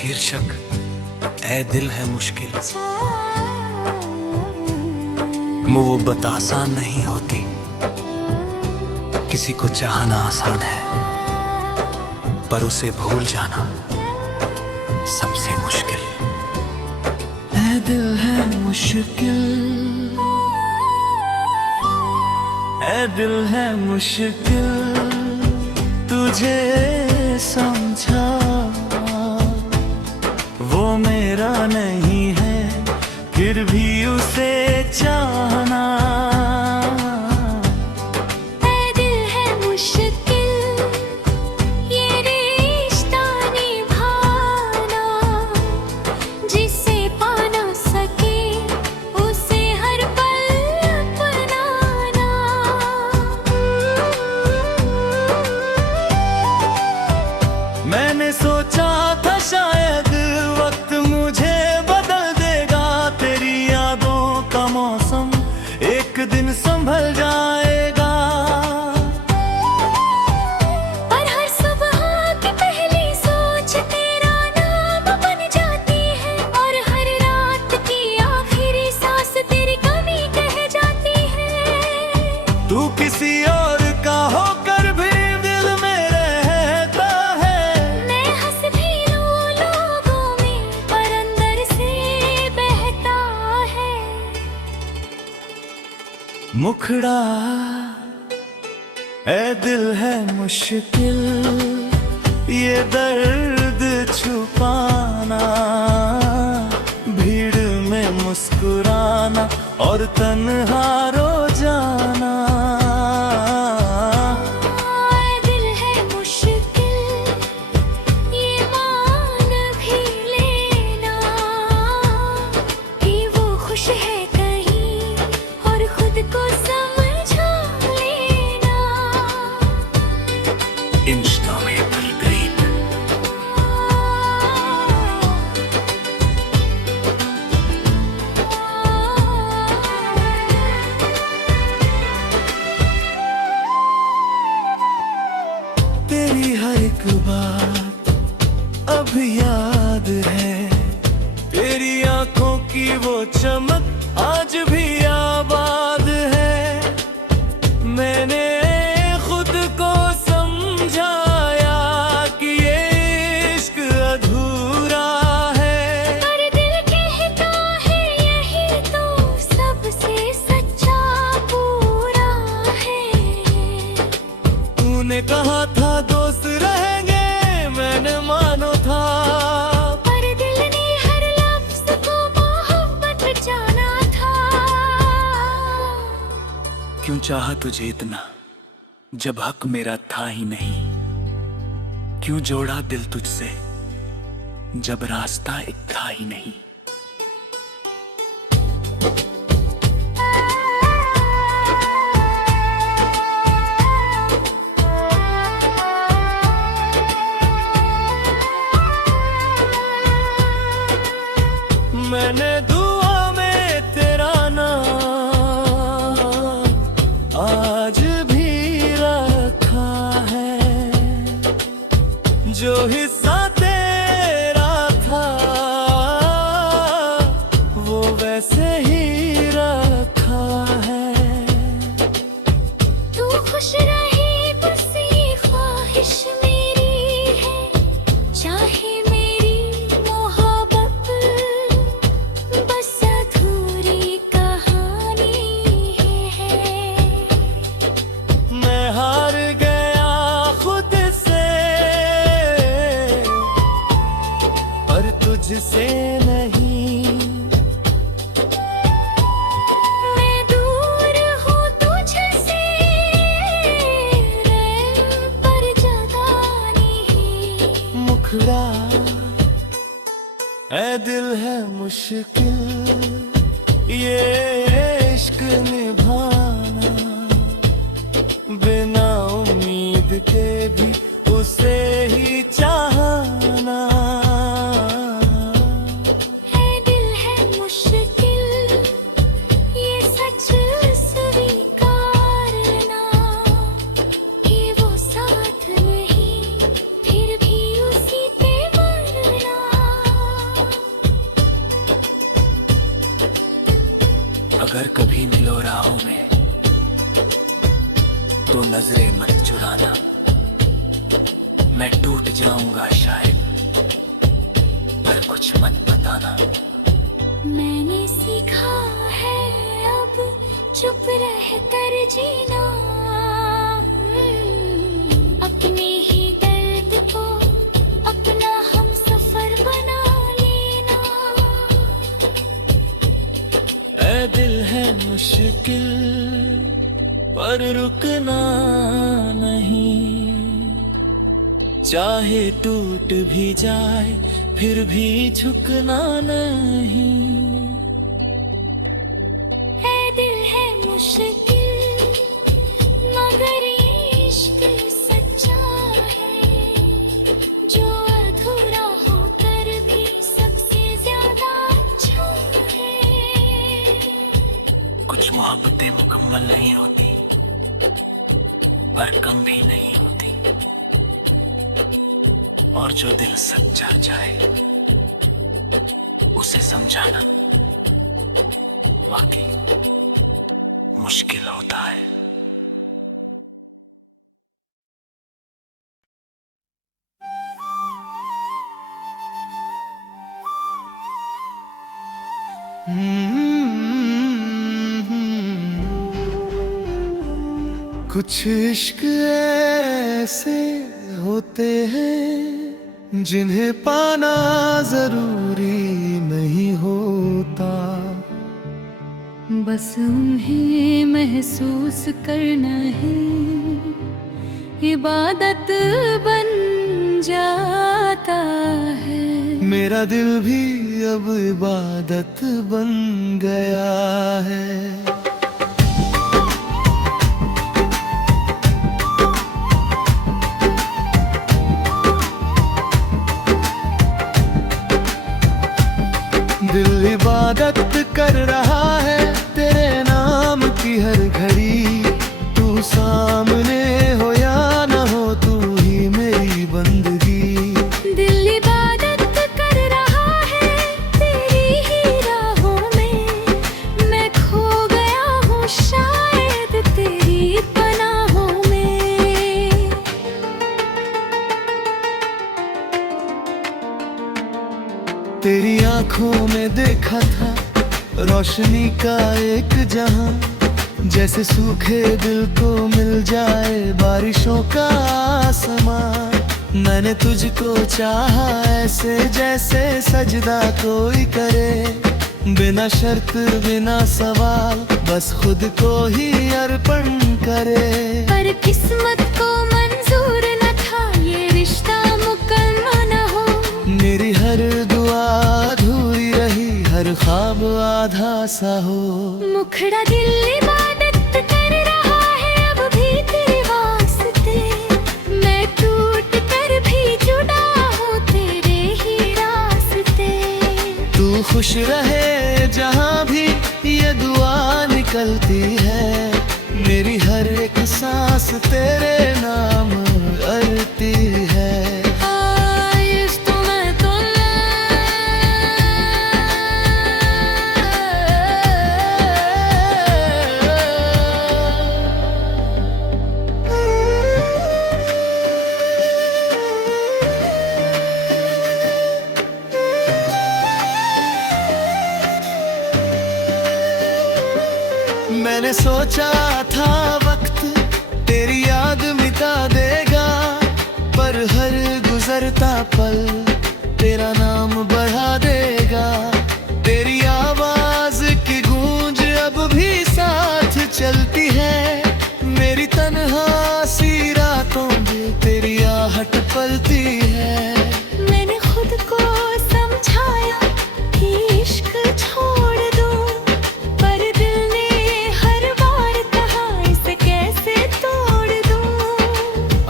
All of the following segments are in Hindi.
शीर्षक ऐ दिल है मुश्किल। मोहब्बत आसान नहीं होती, किसी को चाहना आसान है, पर उसे भूल जाना सबसे मुश्किल। ऐ दिल है मुश्किल, ऐ दिल है मुश्किल, तुझे समझा वो मेरा नहीं है, फिर भी उसे चाहना। ऐ दिल है मुश्किल, ये रिश्ता निभाना, जिसे पा ना सके उसे हर पल अपनाना। मैंने सोचा था शायद वक्त मुझे बदल देगा, तेरी यादों का मौसम एक दिन संभल जाएगा। पर हर सुबह की पहली सोच तेरा नाम बन जाती है, और हर रात की आखिरी सांस तेरी कमी कह जाती है। तू किसी और का होकर भी दिल में रहता है, मैं हंस भी लूं लोगों में, पर अंदर से बहता है। मुखड़ा ऐ दिल है मुश्किल, ये दर्द छुपाना, भीड़ में मुस्कुराना और तन्हा रो जाना। ऐ दिल है मुश्किल, ये मान भी लेना कि वो खुश है कहीं, और खुद को समझा लेना। इंस्टा में तरकीब तेरी हर एक बात अब याद है, तेरी आंखों की वो चमक आज भी आबाद है। मैंने खुद को समझाया कि ये इश्क अधूरा है, पर दिल कहता है यही तो सबसे सच्चा पूरा है। तूने कहा था दोस्त रहेंगे, मैंने मानो था, पर दिल ने हर लफ्ज़ को मोहब्बत जाना था। क्यों चाहा तुझे इतना जब हक मेरा था ही नहीं, क्यों जोड़ा दिल तुझसे जब रास्ता एक था ही नहीं। मैंने दुआ में तेरा नाम आज भी रखा है, जो हिस्सा तेरा था वो वैसे ही रखा है। तू खुश रहे बस ये ख्वाहिश मेरी है, चाहे मेरी मोहब्बत बस अधूरी कहानी है। मैं हार गया खुद से, पर तुझसे नहीं। मैं दूर हूँ तुझसे, पर जगह नहीं। मुखड़ा ऐ दिल है मुश्किल, ये इश्क निभाना, बिना उम्मीद के भी उसे ही चाहना। ऐ दिल है मुश्किल, ये सच स्वीकारना, कि वो साथ नहीं फिर भी उसी पे मरना। नजरें मत चुराना, मैं टूट जाऊंगा शायद, पर कुछ मत बताना। मैंने सीखा है अब चुप रह कर जीना, अपने ही दर्द को अपना हम सफर बना लेना। ऐ दिल है मुश्किल पर रुकना नहीं, चाहे टूट भी जाए फिर भी झुकना नहीं। है दिल है मुश्किल मगर इश्क सच्चा है, जो अधूरा होकर भी सबसे ज्यादा अच्छा है। कुछ मोहब्बतें मुकम्मल नहीं होती पर कम भी नहीं होती, और जो दिल सच्चा चाहे उसे समझाना वाकई मुश्किल होता है। कुछ इश्क ऐसे होते हैं जिन्हें पाना जरूरी नहीं होता, बस उन्हें महसूस करना है इबादत बन जाता है। मेरा दिल भी अब इबादत बन गया है। दिल इबादत कर रहा है तेरे नाम की हर घड़ी, तू सामने हो या ना हो तू ही मेरी बंदगी। दिल इबादत कर रहा है तेरी ही राहों में, मैं खो गया हूँ शायद तेरी पनाहों में। तेरी आंखों में देखा था रोशनी का एक जहां, जैसे सूखे दिल को मिल जाए बारिशों का आसमां। मैंने तुझको चाहा ऐसे जैसे सजदा कोई करे, बिना शर्त बिना सवाल बस खुद को ही अर्पण करे। पर किस्मत को मंजूर न था ये रिश्ता मुकम्मल न हो, मेरी हर दुआ अधूरी रही हर ख्वाब आधा सा हो। मुखड़ा दिल इबादत कर रहा है अब भी तेरे वास्ते, मैं टूट कर भी जुड़ा हूँ तेरे ही रास्ते। तू खुश रहे जहाँ भी ये दुआ निकलती है, मेरी हर एक सांस तेरे नाम अरती है। मैंने सोचा था वक्त तेरी याद मिटा देगा, पर हर गुजरता पल तेरा नाम बढ़ा देगा। तेरी आवाज की गूंज अब भी साथ चलती है, मेरी तन्हा सी रातों में तेरी आहट पलती है। मैंने खुद को समझाया कि इश्क छोड़ दूं, पर दिल ने हर बार कहा इसे कैसे तोड़ दूं।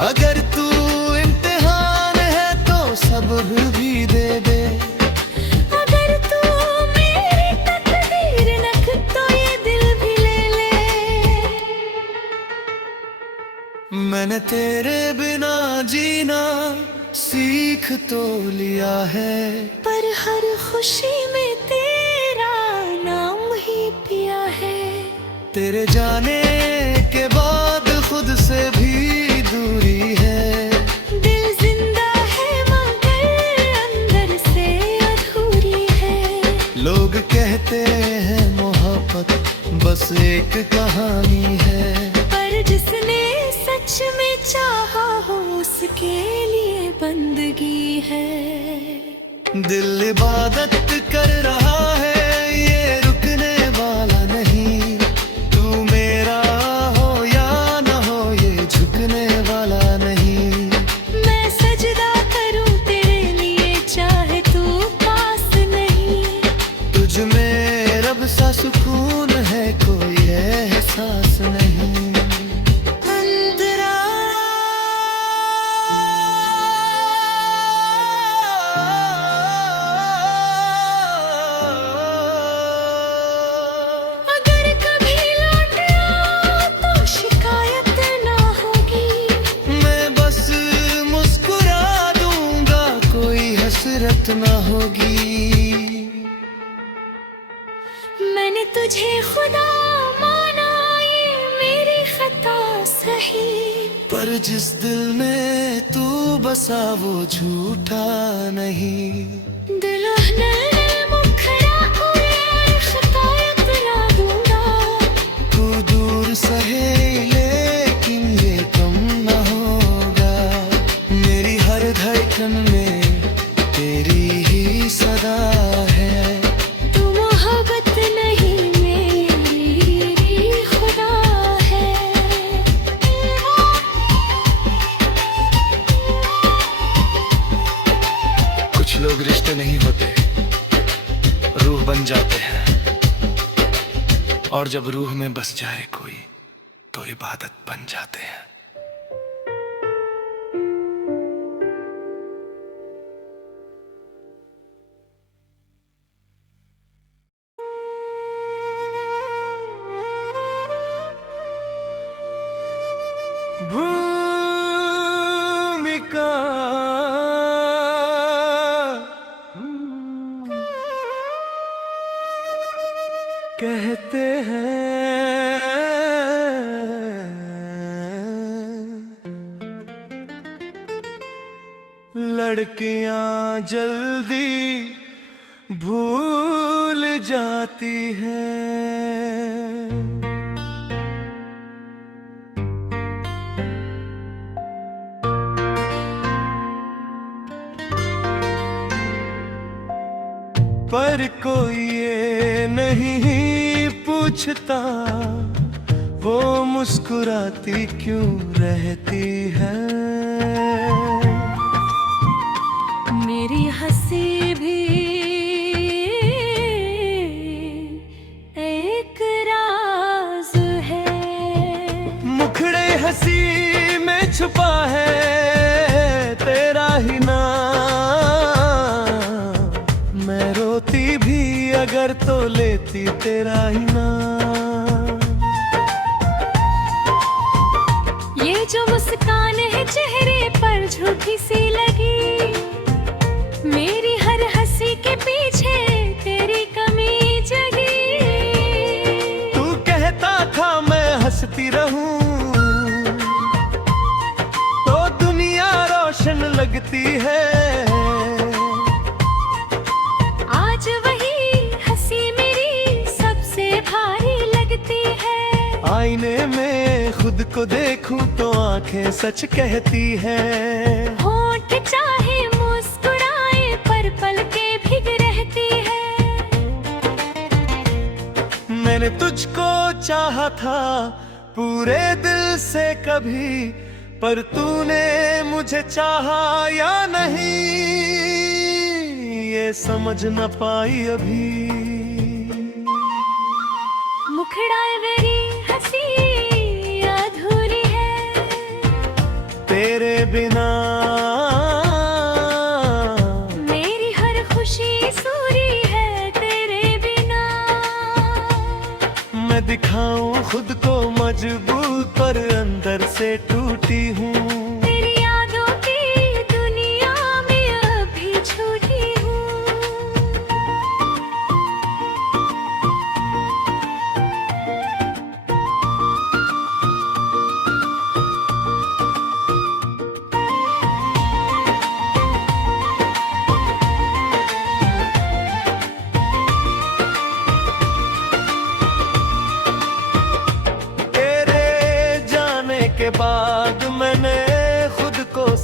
अगर तू इम्तिहान है तो सब्र भी दे दे, अगर तू मेरी तकदीर नख तो ये दिल भी ले ले। मैंने तेरे बिना जीना सीख तो लिया है, पर हर खुशी में तेरा नाम ही पिया है। तेरे जाने के बाद खुद से भी एक कहानी है। पर जिसने सच में चाहा हो उसके लिए बंदगी है। दिल इबादत कर रहा है, ये रुकने वाला नहीं। तू मेरा हो या न हो, ये झुकने वाला नहीं। मैं सजदा करूं तेरे लिए, चाहे तू पास नहीं। तुझ में रब सा सुकून है, कोई एहसास नहीं। अंतरा अगर कभी लौट आऊं तो शिकायत ना होगी। मैं बस मुस्कुरा दूंगा, कोई हसरत ना होगी। मैंने तुझे खुदा माना, ये मेरी खता सही। पर जिस दिल में तू बसा वो झूठा नहीं। दुल्हन मुखरा उड़े खतायत ला दूंगा। तू दूर सहे लेकिन ये कम न होगा। मेरी हर धड़कन में तेरी ही सदा है। तू मोहब्बत नहीं मेरी खुदा है। कुछ लोग रिश्ते नहीं होते, रूह बन जाते हैं। और जब रूह में बस जाए कोई तो इबादत बन जाते हैं। भूमिका कहते हैं, लड़कियां जल्दी भूल जाती हैं। पर कोई ये नहीं पूछता वो मुस्कुराती क्यों रहती है। मेरी हंसी भी एक राज है। मुखड़े हंसी में छुपा है तेरा ही नाम। मैं रोती भी अगर तो लेती तेरा ही नाम। ये जो मुस्कान है चेहरे पर झूठी सी लगी। मेरी हर हंसी के पीछे तेरी कमी जगी। तू कहता था मैं हंसती रहूं तो दुनिया रोशन लगती है। आज वही हंसी मेरी सबसे भारी लगती है। आईने में खुद को देखूं तो आंखें सच कहती है। होंठ चाहे मुस्कुराए पर पलकें भीग रहती है। मैंने तुझको चाहा था पूरे दिल से कभी, पर तूने मुझे चाहा या नहीं ये समझ न पाई अभी। मुखड़ाए मेरी हंसी अधूरी है तेरे बिना। मेरी हर खुशी सूरी है तेरे बिना। मैं दिखाऊं खुद को मजबूत पर अंदर से टूटी हूँ। तेरी यादों की दुनिया में अभी छूटी हूँ।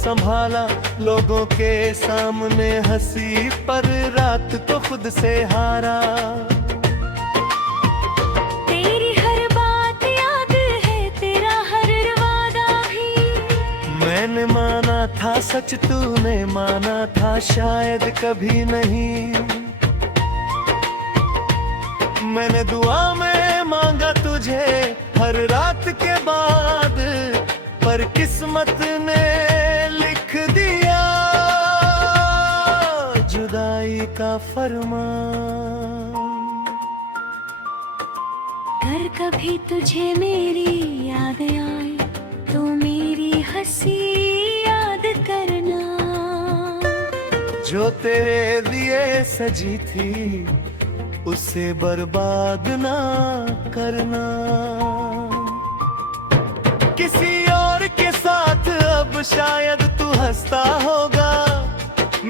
संभाला, लोगों के सामने हंसी पर रात को खुद से हारा। तेरी हर बात याद है, तेरा हर वादा भी। मैंने माना था सच, तूने माना था शायद कभी नहीं। मैंने दुआ में मांगा तुझे हर रात के बाद, पर किस्मत ने लिख दिया जुदाई का फरमान। कर कभी तुझे मेरी याद आए तो मेरी हंसी याद करना। जो तेरे लिए सजी थी उसे बर्बाद ना करना। किसी और के साथ अब शायद तू हंसता होगा,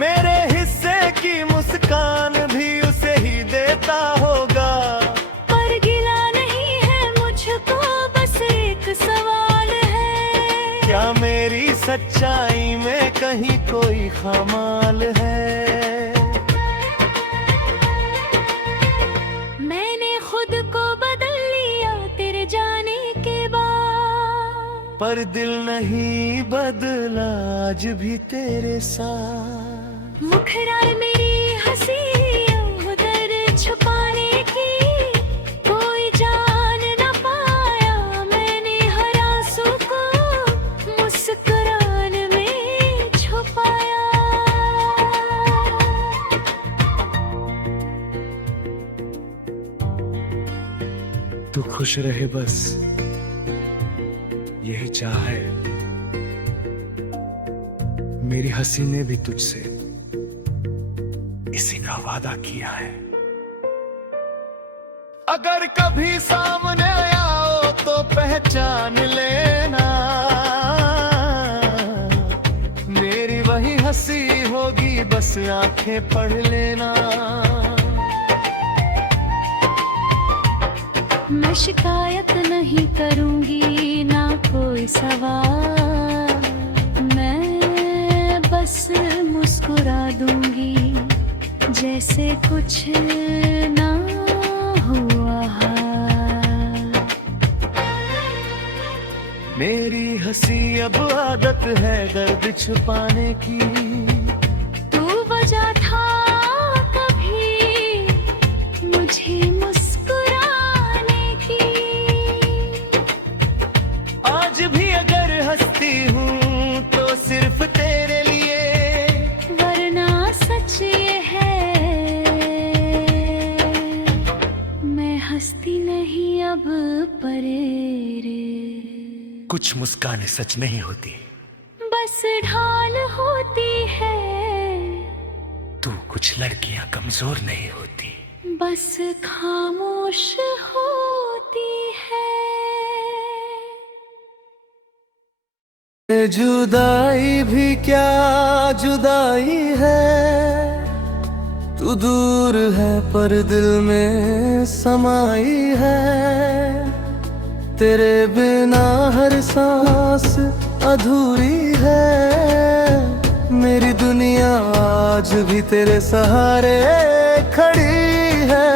मेरे हिस्से की मुस्कान भी उसे ही देता होगा। पर गिला नहीं है मुझको, बस एक सवाल है, क्या मेरी सच्चाई में कहीं कोई कमाल है? पर दिल नहीं बदला आज भी तेरे साथ। मुखराए मेरी हंसी उधर छुपाने की, कोई जान न पाया मैंने हर आंसू को मुस्कुराने में छुपाया। तू खुश रहे बस यही चाह है। मेरी हंसी ने भी तुझसे इसी का वादा किया है। अगर कभी सामने आओ तो पहचान लेना, मेरी वही हंसी होगी बस आंखें पढ़ लेना। मैं शिकायत नहीं करूंगी ना कोई सवाल, मैं बस मुस्कुरा दूंगी जैसे कुछ ना हुआ। मेरी हंसी अब आदत है दर्द छुपाने की। तू वजह था कभी मुझे मुस्कुराने की, आज भी अगर हंसती हूँ तो सिर्फ तेरे लिए, वरना सच ये है मैं हंसती नहीं अब परेरे। कुछ मुस्कानें सच नहीं होती, बस ढाल होती है। तू कुछ लड़कियां कमजोर नहीं होती, बस खामोश होती है। जुदाई भी क्या जुदाई है, तू दूर है पर दिल में समाई है। तेरे बिना हर सांस अधूरी है, मेरी दुनिया आज भी तेरे सहारे खड़ी है।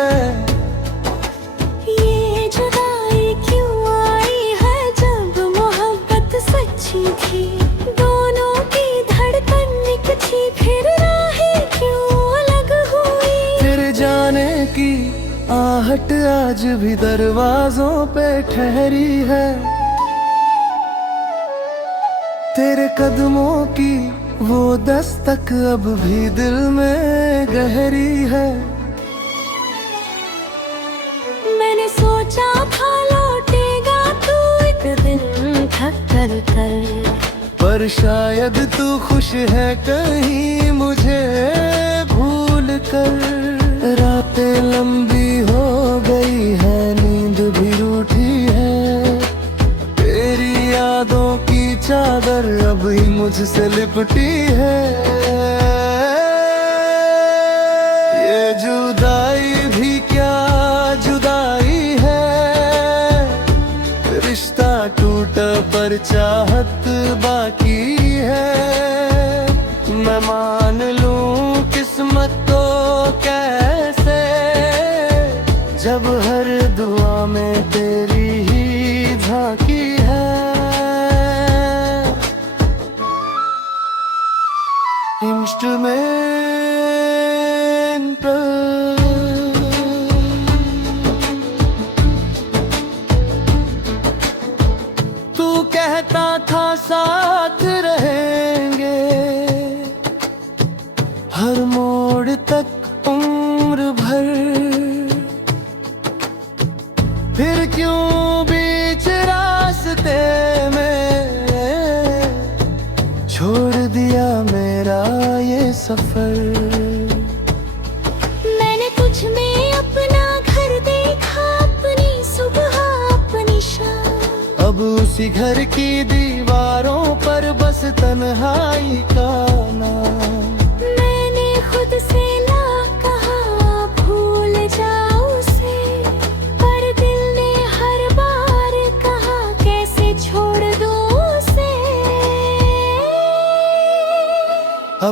ये जुदाई क्यों आई है जब मोहब्बत सच्ची थी, दोनों की धड़कन एक थी, फिर राहें क्यों अलग हुई। तेरे जाने की आहट आज भी दरवाजों पे ठहरी है, तेरे कदमों की वो दस्तक अब भी दिल में गहरी है। मैंने सोचा था लौटेगा तू एक दिन थक कर कर, पर शायद तू खुश है कहीं मुझे भूल कर। रातें लंबी हो गई है, नींद भी रूठी है, तेरी यादों की चादर अब ही मुझसे लिपटी है। ये जुदाई भी क्या जुदाई है, रिश्ता टूटा पर चाहत बाकी है। इंस्ट्रूमेंट तू कहता था साथ रहेंगे हर मोड़ तक उम्र भर, फिर क्यों बीच रास्ते में छोड़ दिया मेरा ये सफर। मैंने तुझ में अपना घर देखा, अपनी सुबह अपनी शाम। अब उसी घर की दीवारों पर बस तन्हाई का नाम। मैंने खुद से ना कहा भूल जाओ उसे, पर दिल ने हर बार कहा कैसे छोड़ दूं उसे।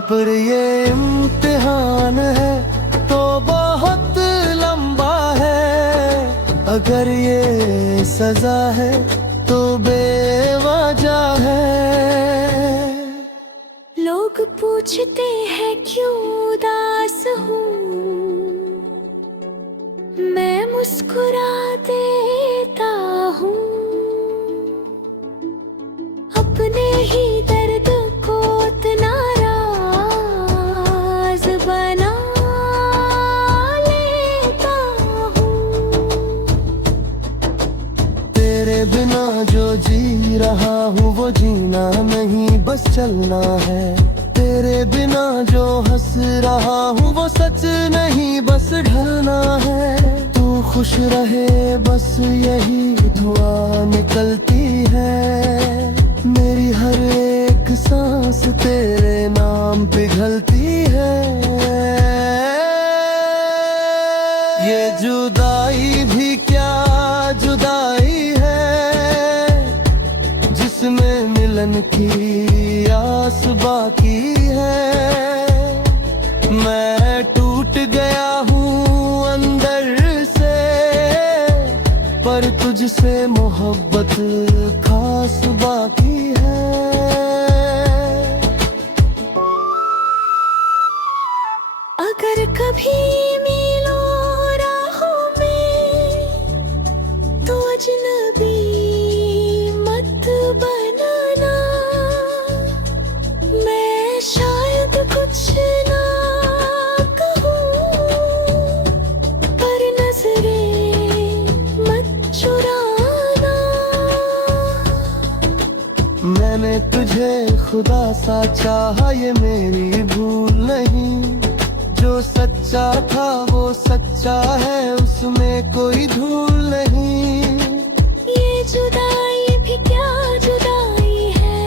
पर ये इम्तिहान है तो बहुत लंबा है, अगर ये सजा है तो बेवजह है। लोग पूछते हैं क्यों उदास हूँ, मैं मुस्कुरा देता हूँ। अपने ही दर्द को इतना राज बना लेता हूँ। तेरे बिना जो जी रहा हूँ वो जीना नहीं बस चलना है। तेरे बिना जो हंस रहा हूँ वो सच नहीं बस ढलना है। तू खुश रहे बस यही दुआ निकलती है। मेरी हर एक सांस तेरे नाम पिघलती है। ये जुदाई भी क्या जुदाई है, जिसमें मिलन की आस बाकी है। मैं टूट गया हूँ अंदर से, पर तुझसे मोहब्बत खास बाकी है। अगर कभी मिलो राहों में तो अजनबी मत बनाना। मैं शायद कुछ ना कहूँ, पर नजरें मत चुराना। मैंने तुझे खुदा सा चाहा ये मेरी भूल नहीं। जो सच्चा था वो सच्चा है, उसमें कोई धूल नहीं। ये जुदाई भी क्या जुदाई है,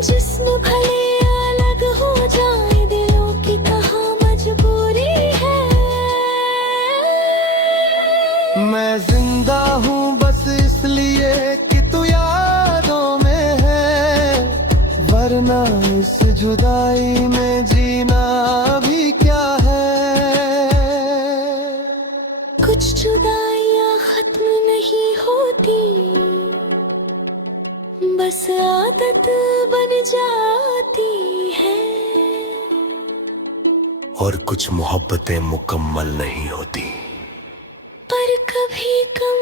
जिस्म भले अलग हो जाए दिलों की कहाँ मजबूरी है। मैं जिंदा हूँ बस इसलिए कि तू यादों में है, वरना इस जुदाई में जीना भी क्या है। कुछ जुदाइयाँ खत्म नहीं होती, बस आदत बन जाती है। और कुछ मोहब्बतें मुकम्मल नहीं होती, पर कभी कम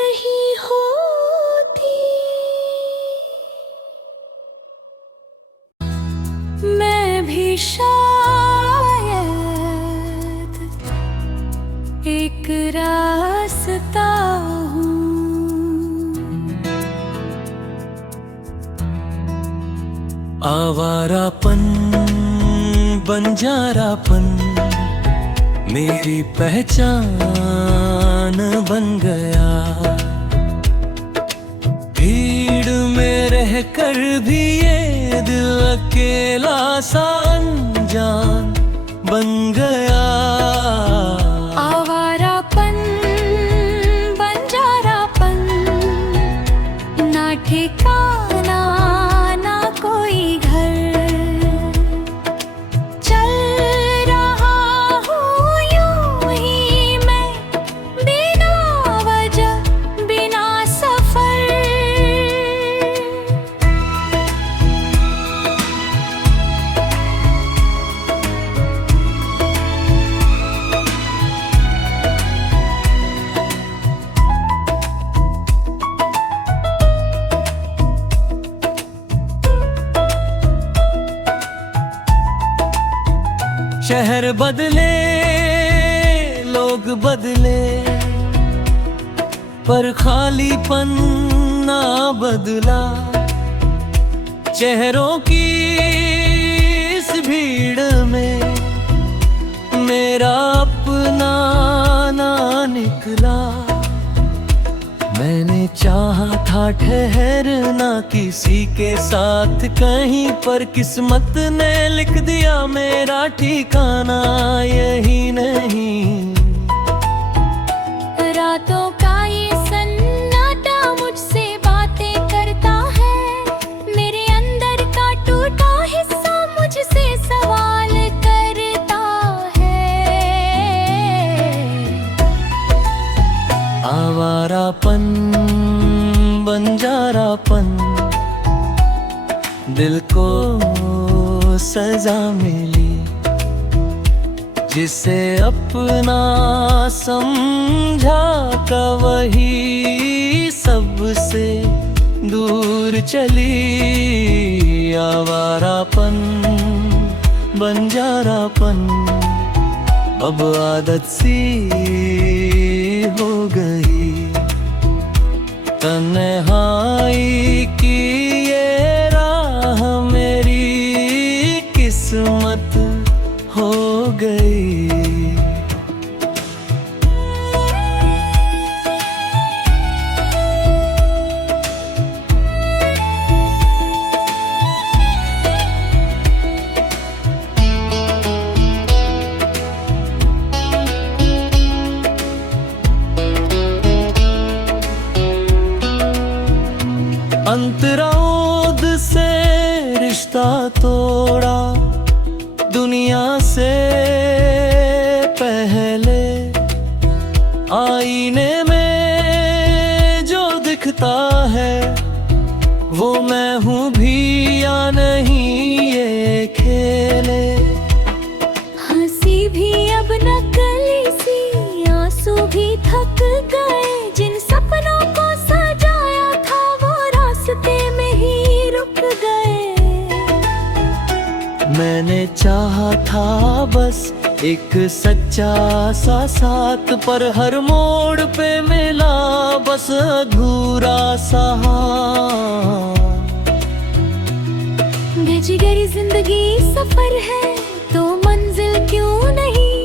नहीं होती। मैं भी शायद एक रास्ता हूँ। आवारापन बंजारापन मेरी पहचान बन गया। भीड़ में रहकर भी ये दिल अकेला सा अनजान बन गया। आवारापन बंजारापन ना ठिकाना ना कोई घर। चल रहा हूँ यूं ही मैं बिना वजह बिना सफर। शहर बदले, लोग बदले, पर खालीपन ना बदला। चेहरों की इस भीड़ में मेरा अपना ना निकला। मैंने चाहा था ठहरना किसी के साथ कहीं, पर किस्मत ने लिख दिया मेरा ठिकाना यही नहीं। रातों का ये सन्नाटा मुझसे बातें करता है, मेरे अंदर का टूटा हिस्सा मुझसे सवाल करता है। आवारापन, बंजारापन, दिल को सजा मिली। जिसे अपना समझा का वही सबसे दूर चली। आवारापन, बंजारापन, अब आदत सी हो गई। तन्हाई की ये राह मेरी किस्मत हो गई। अंतराद से रिश्ता तोड़ा, दुनिया से पहले। आईने में जो दिखता है वो मैं हूँ भी या नहीं, ये खेले। हंसी भी अब नकली सी, आंसू भी थक गए। जिन सपनों को सजाया था वो रास्ते में ही रुक गए। मैंने चाहा था बस एक सच्चा सा साथ, पर हर मोड़ पे मिला बस अधूरा सा। बेजिगरी जिंदगी सफर है तो मंजिल क्यों नहीं,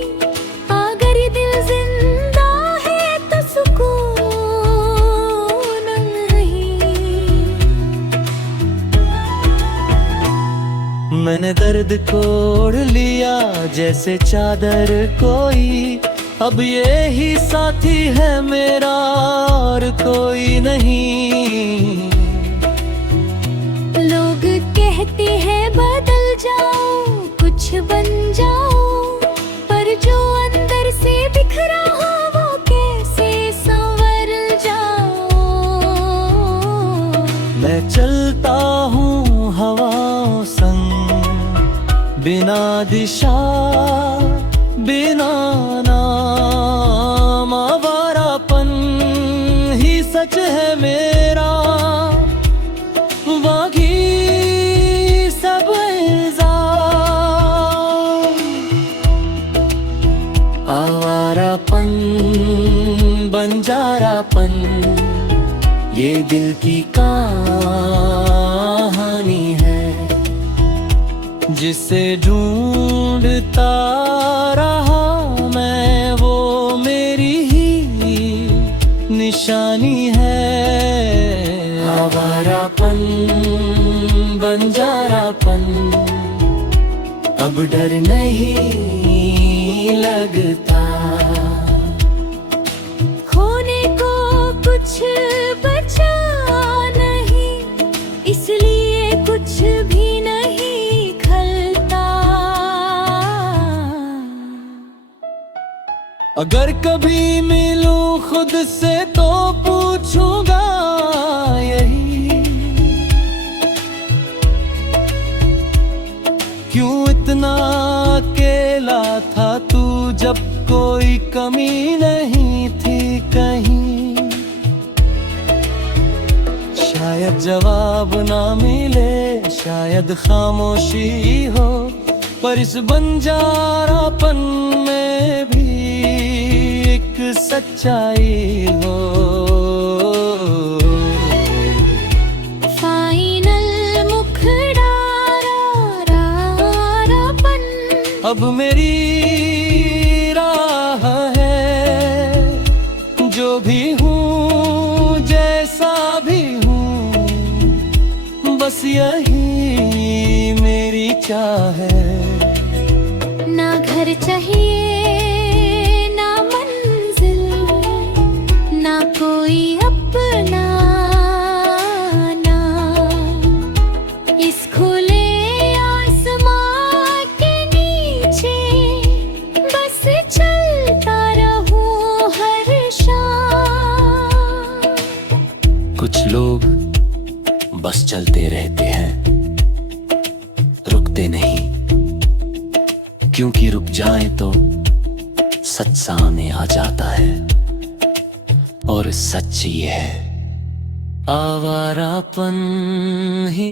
अगर दिल जिंदा है तो सुकून नहीं। मैंने दर्द को ओढ़ लिया जैसे चादर कोई, अब ये ही साथी है मेरा और कोई नहीं। लोग कहते हैं बदल जाओ, कुछ बन जाओ, पर जो अंदर से बिखरा हो वो कैसे संवर जाओ। मैं चलता हूँ हवाओं संग, बिना दिशा बिना नाम। आवारापन ही सच है मेरा, बाकी सब इल्जाम। आवारापन, बंजारापन, ये दिल की कहानी है। जिसे ढूंढता रहा मैं वो मेरी ही निशानी है। आवारापन, बंजारापन, अब डर नहीं लगता। खोने को कुछ बचा नहीं, इसलिए कुछ भी नहीं खलता। अगर कभी मिलूं खुद से तो पूछूंगा यही, क्यों इतना अकेला था तू जब कोई कमी नहीं थी कहीं। शायद जवाब ना मिले, शायद खामोशी हो, पर इस बंजारापन में भी एक सच्चाई हो। फाइनल मुखड़ारापन अब मेरी राह है, जो भी हूँ जैसा भी हूँ, बस यही मेरी चाह है। ना घर चाहिए ना मंजिल, ना कोई अपना, ना इस खुले आसमां के नीचे बस चलता रहूं हर शाम। कुछ लोग बस चलते रहते हैं, रुकते नहीं, क्योंकि रुक जाए तो सच सामने आ जाता है, और सच ये है, आवारापन ही